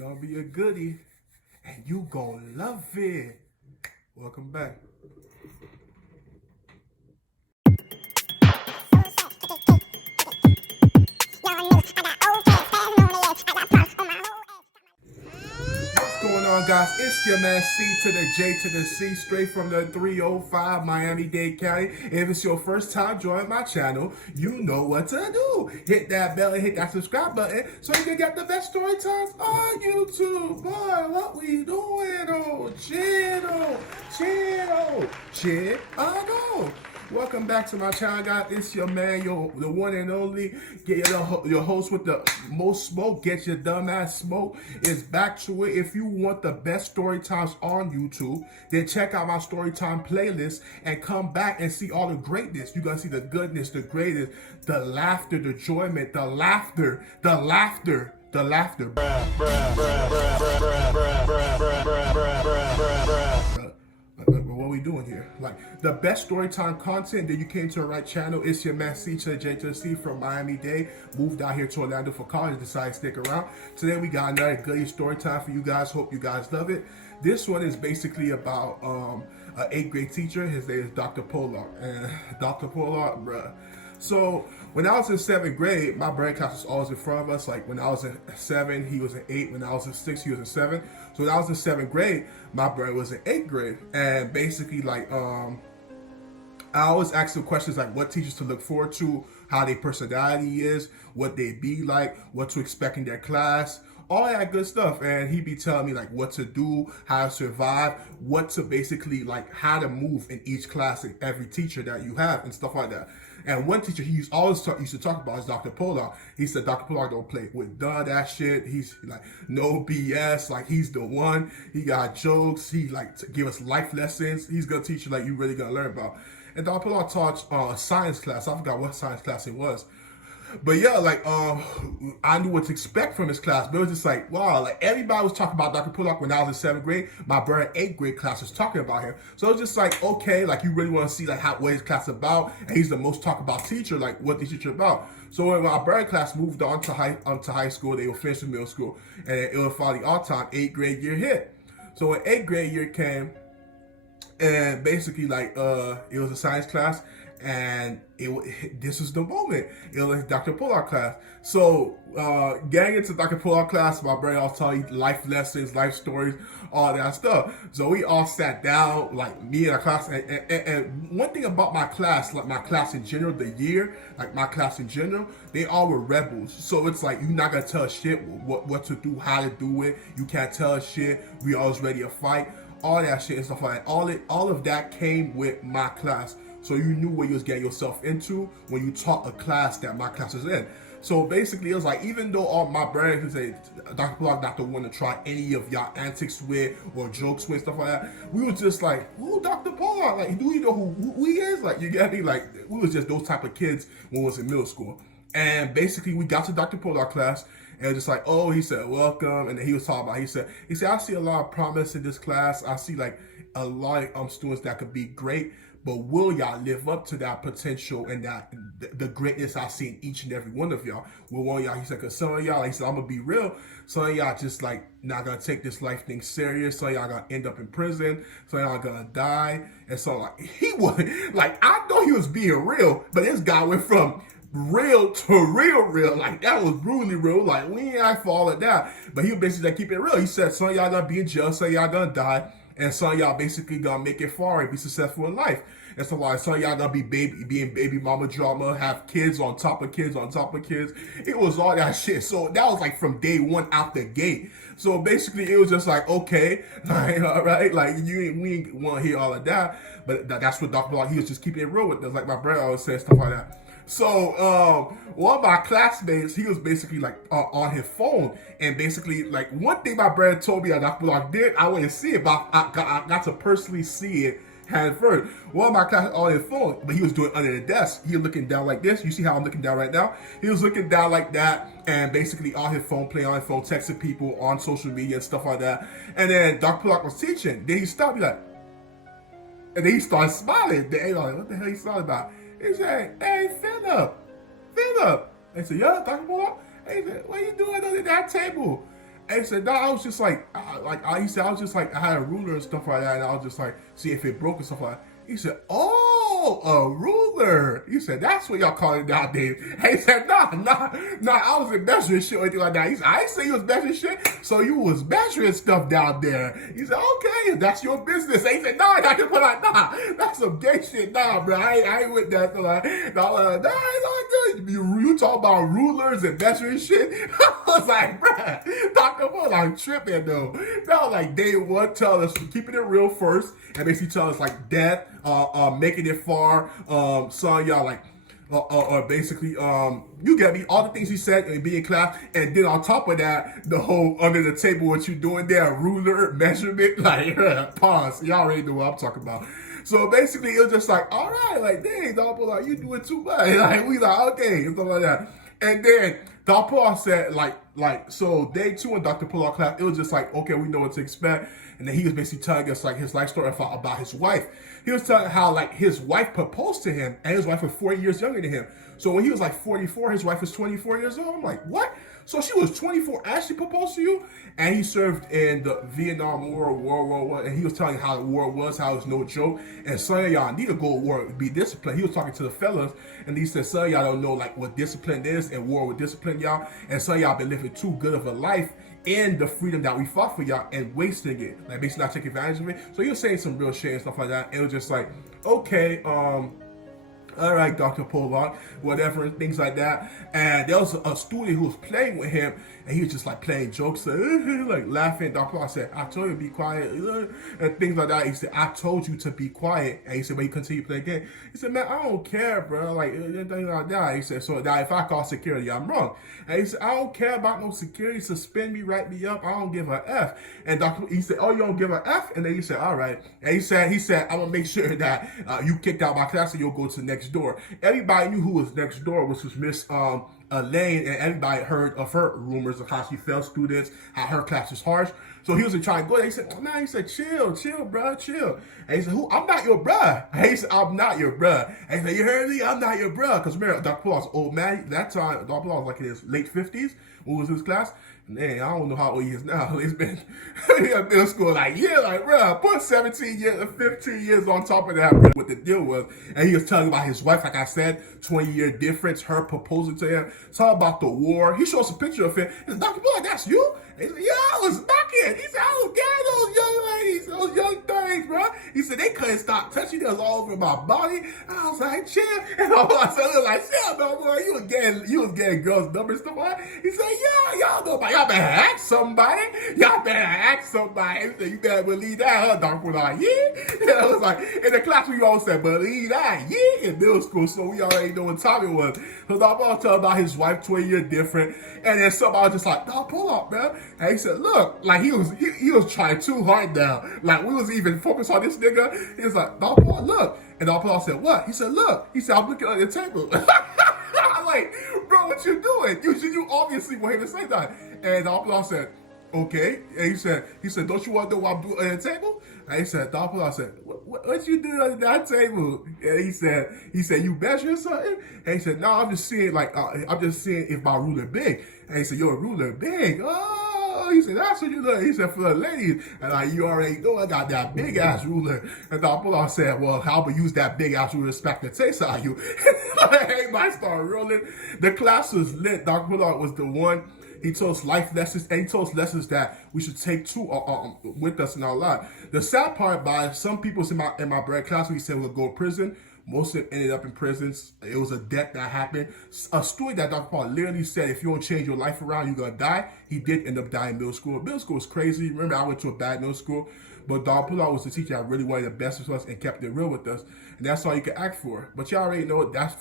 gonna be a goodie, and you gonna love it. Welcome back. What's going on, guys? It's your man C to the J to the C, straight from the 305 Miami-Dade County. If it's your first time joining my channel, you know what to do. Hit that bell and hit that subscribe button so you can get the best story times on YouTube. Boy, what we doing? Oh, chill. Welcome back to my channel, guys. It's your man, the one and only. Get your host with the most smoke. Get your dumb ass smoke. Is back to it. If you want the best story times on YouTube, then check out my Storytime playlist and come back and see all the greatness. You're gonna see the goodness, the greatness, the laughter, the enjoyment, the laughter. What are we doing here? Like the best storytime content that you came to the right channel. It's your man C.j.C from Miami-Dade. Moved out here to Orlando for college. Decided to stick around. Today we got another goodie story time for you guys. Hope you guys love it. This one is basically about an 8th grade teacher. His name is Dr. Pollock. And Dr. Pollock, bruh. So when I was in 7th grade, my brain class was always in front of us. Like when I was in 7, he was in 8. When I was in 6, he was in 7. So when I was in 7th grade, my brain was in 8th grade. And basically, like, I always ask them questions like what teachers to look forward to, how their personality is, what they be like, what to expect in their class, all that good stuff. And he'd be telling me like what to do, how to survive, what to basically like how to move in each class and every teacher that you have and stuff like that. And one teacher he used to talk about is Dr. Pollock. He said Dr. Pollock don't play with none of that shit. He's like no BS. Like he's the one. He got jokes. He like to give us life lessons. He's gonna teach you like you really gonna learn about. And Dr. Pollock taught science class. I forgot what science class it was. But yeah, like I knew what to expect from his class, but it was just like, wow, like everybody was talking about Dr. Pollock when I was in 7th grade. My brother 8th grade class was talking about him. So it was just like, okay, like you really want to see like what his class about, and he's the most talked about teacher, like what the teacher about. So when my brother class moved on to high school, they were finished with middle school, and it was finally our time, 8th grade year hit. So when 8th grade year came, and basically like it was a science class, and this was the moment. It was like Dr. Pollock class. So getting into Dr. Pollock class, my brother was telling life lessons, life stories, all that stuff. So we all sat down, like me and our class. And one thing about my class, like my class in general, my class in general, they all were rebels. So it's like you're not gonna tell us shit what to do, how to do it. You can't tell us shit. We always ready to fight. All that shit and stuff like that. All of that came with my class. So you knew what you was getting yourself into when you taught a class that my class was in. So basically, it was like, even though all my brother could say, Dr. Pollock not the one to try any of y'all antics with or jokes with, stuff like that, we was just like, who Dr. Pollock? Like, do you know who he is? Like, you get me? Like, we was just those type of kids when we was in middle school. And basically, we got to Dr. Pollock class, and it was just like, oh, he said, welcome. And then he was talking about, he said, I see a lot of promise in this class. I see like a lot of students that could be great, but will y'all live up to that potential and that the greatness I see in each and every one of y'all? Well, one of y'all, he said, because some of y'all, he said, I'm gonna be real. Some of y'all just like not gonna take this life thing serious. Some of y'all gonna end up in prison. Some of y'all gonna die. And so like he was like, I know he was being real, but this guy went from real to real. Like that was brutally real. Like we ain't for all of that. But he was basically like, keep it real. He said, some of y'all gonna be in jail, some of y'all gonna die. And some of y'all basically gonna make it far and be successful in life. And so like some of y'all gonna be being baby mama drama, have kids on top of kids on top of kids. It was all that shit. So that was like from day one out the gate. So basically it was just like, okay, like, all right, like we ain't want to hear all of that. But that's what Dr. Pollock, he was just keeping it real with us. Like my brother always said stuff like that. So one of my classmates, he was basically like on his phone, and basically like one thing my brother told me that Dr. Pollock did, I wouldn't see it, but I got to personally see it hand first. One of my classmates on his phone, but he was doing it under the desk. He was looking down like this. You see how I'm looking down right now? He was looking down like that, and basically on his phone, playing on his phone, texting people on social media and stuff like that. And then Dr. Pollock was teaching. Then he stopped, he like, and then he started smiling. Then like, what the hell he smiling about? He said, hey, Philip. I said, yeah, Dr. Pollock? He said, what are you doing under that table? And he said, no, I was just like, he said, I was just like, I had a ruler and stuff like that, and I was just like, see if it broke and stuff like that. He said, oh, a ruler. He said, that's what y'all call it nowadays. And he said, nah, I wasn't measuring shit or anything like that. He said, I didn't say you was measuring shit, so you was measuring stuff down there. He said, okay, that's your business. And he said, nah, that's some gay shit. Nah, bro, I ain't with that. So like, it's all good. You talk about rulers and measuring shit. I was like, bruh, Dr. Pollock tripping though. That was like day one, telling us keeping it real first, and basically telling us like death, making it far, son, y'all like, basically, you get me, all the things he said and be in class, and then on top of that, the whole under the table, what you doing there, ruler, measurement, like, pause, y'all already know what I'm talking about. So basically, it was just like, all right, like, dang, Dr. Pollock, you doing too much. Like, we like, okay, and stuff like that. And then Dr. Pollock said, so day 2 in Dr. Pollock class, it was just like, okay, we know what to expect. And then he was basically telling us like his life story about his wife. He was telling how like his wife proposed to him, and his wife was 40 years younger than him. So when he was like 44, his wife was 24 years old. I'm like, what? So she was 24 as she proposed to you? And he served in the Vietnam War, World War I, and he was telling how the war was, how it was no joke. And some of y'all need to go to war, be disciplined. He was talking to the fellas, and he said, some of y'all don't know like what discipline is, and war would discipline y'all. And some of y'all been living too good of a life in the freedom that we fought for y'all and wasting it, like basically not taking advantage of it. So he was saying some real shit and stuff like that. And it was just like, okay, all right, Dr. Pollock, whatever, things like that. And there was a student who was playing with him, and he was just like playing jokes, like laughing. Dr. Pollock said, I told you to be quiet, and things like that. He said, I told you to be quiet. And he said, but he continued playing game. He said, man, I don't care, bro. Like, things like that. He said, so now if I call security, I'm wrong. And he said, I don't care about no security. Suspend me, write me up. I don't give a F. And he said, oh, you don't give a F? And then he said, all right. And he said, I'm going to make sure that you kicked out my class and you'll go to next door. Everybody knew who was next door, which was Miss Elaine, and everybody heard of her rumors of how she failed students, how her class was harsh. So he was trying to go there. He said, man, he said, chill, bro, chill. And he said, who? I'm not your bruh. And he said, I'm not your bruh. And he said, you heard me? I'm not your bruh. Because remember, Dr. Pollock's old man, that time, Dr. Pollock was like in his late 50s when he was in his class. Man, I don't know how old he is now. He's been in middle school like, yeah, like, bro, put 17 years, 15 years on top of that, bro, what the deal was. And he was telling about his wife, like I said, 20-year difference, her proposing to him. Talk about the war. He showed us a picture of it. He said, Dr. Pollock, that's you? He said, yeah, I was knocking. He said, I was getting those young ladies, those young things, bro. He said, they couldn't stop touching. They was all over my body. I was like, chill. And I was like, chill, no, boy, you was getting girls' numbers, stuff like that. He said, yeah, y'all know about y'all better ask somebody. Y'all better ask somebody. He said, you better believe that, huh, Dr. Pollock? Yeah. And I was like, in the class, we all said, believe that, yeah, in middle school. So we already know what time it was. So Dr. Pollock told about his wife, 20-year different. And then somebody was just like, Dr. Pollock, man. And he said, look, like he was trying too hard now. Like we was even focused on this nigga. He was like, Dr. Pollock, look. And Dr. Pollock said, what? He said, look. He said, I'm looking at your table. I'm like, bro, what you doing? You obviously want him to say that. And Dr. Pollock said, okay. And he said, don't you want to know what I'm doing at the table? And he said, Dr. Pollock said, what you doing under that table? And he said, you measuring something? And he said, no, I'm just seeing if my ruler big. And he said, your ruler big? Oh, he said, that's what you look. He said, for the ladies. And like, you already know I got that big ass ruler. And Dr. Pollock said, well, how about use that big ass ruler to smack the taste out of you? Everybody started rolling. The class was lit. Dr. Pollock was the one. He told us life lessons, and he told us lessons that we should take too with us in our life. The sad part, by some people in my bread class, we said we'll go to prison. Most of them ended up in prisons. It was a death that happened. A story that Dr. Paul literally said, if you don't change your life around, you're going to die. He did end up dying in middle school. Middle school was crazy. Remember, I went to a bad middle school. But Dr. Pollock was the teacher that really wanted the best for us and kept it real with us. And that's all you can act for. But y'all already know that's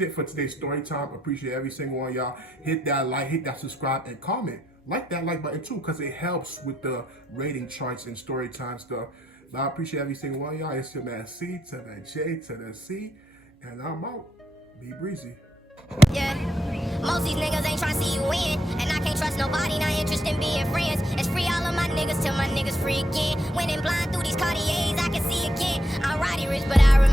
it for today's story time. Appreciate every single one of y'all. Hit that like, hit that subscribe, and comment. Like that like button too, because it helps with the rating charts and story time stuff. But I appreciate every single one of y'all. It's your man C to the J to the C. And I'm out. Be breezy. Yeah, most these niggas ain't tryna see you win. And I can't trust nobody, not interested in being friends. It's free all of my niggas till my niggas free again. Winning blind through these Cartiers, I can see again. I'm riding rich, but I remember